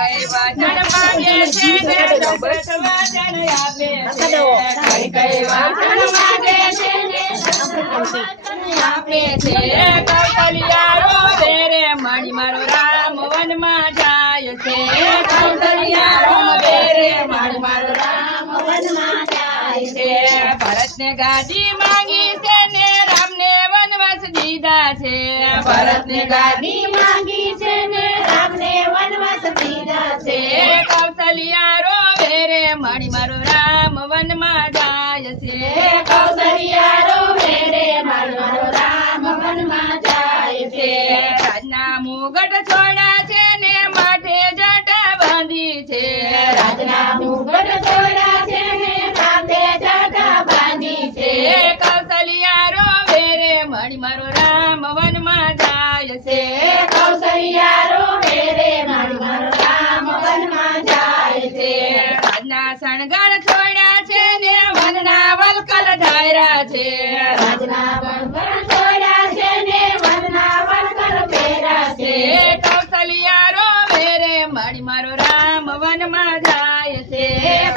કઈ વચન છે ને દશરથ વચન ભરતને ગાદી માંગી છે રામને વનવાસ દીધા છે. ભરતને ગાદી માંગી છે ને રામને વનવાસ દીધા છે કૌશલ્યા રોવે રે મણી મારો રામ વનમાં જાય છે. કૌશલ્યા રોવે રે મારો રામ વનમાં જાય છે. રાજના મુગટ છોડા છે ને માથે જટ બાંધી છે. રાજના મુગટ છોડા છે ને માથે જટ બાંધી છે. કૌશલ્યા રોવે રે મણી મારો રામ વનમાં જાય છે. કૌશલ્યા રોવે રે મારો રામ વનમાં જાય છે રાજના શણગાર છોડ્યા છે ને વનના વલકલ છે. રાજના બંગર છોડ્યા છે ને વનના વનકર પહેર્યા છે. છે કૌશલ્યા રોવે મારો રામ વનમાં જાય છે.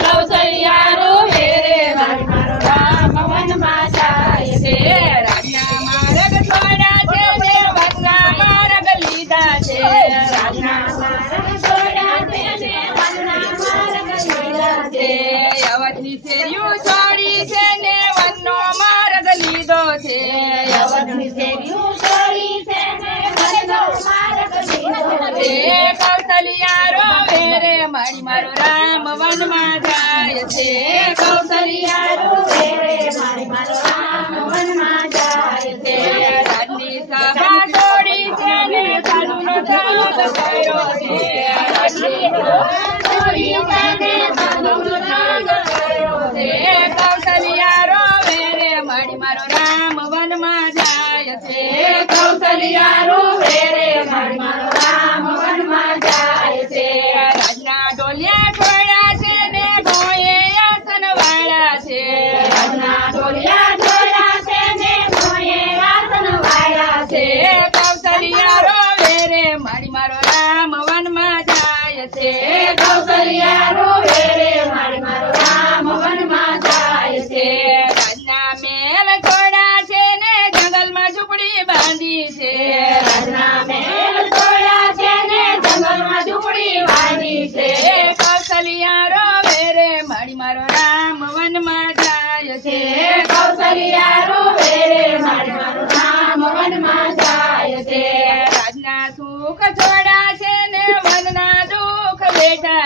કૌશલ્યા રોવે મારી મારો રામ વનમાં જાય છે છે કૌશલ્યા રોવે રે મણી મારો રામ વનમાં જાય છે. કૌશલ્યા રોવે રે, મારી મારો રામ વનમાં જાય છે. રાજની સભા તોડી છે ને, સાધુનો ત્યાગ કર્યો છે.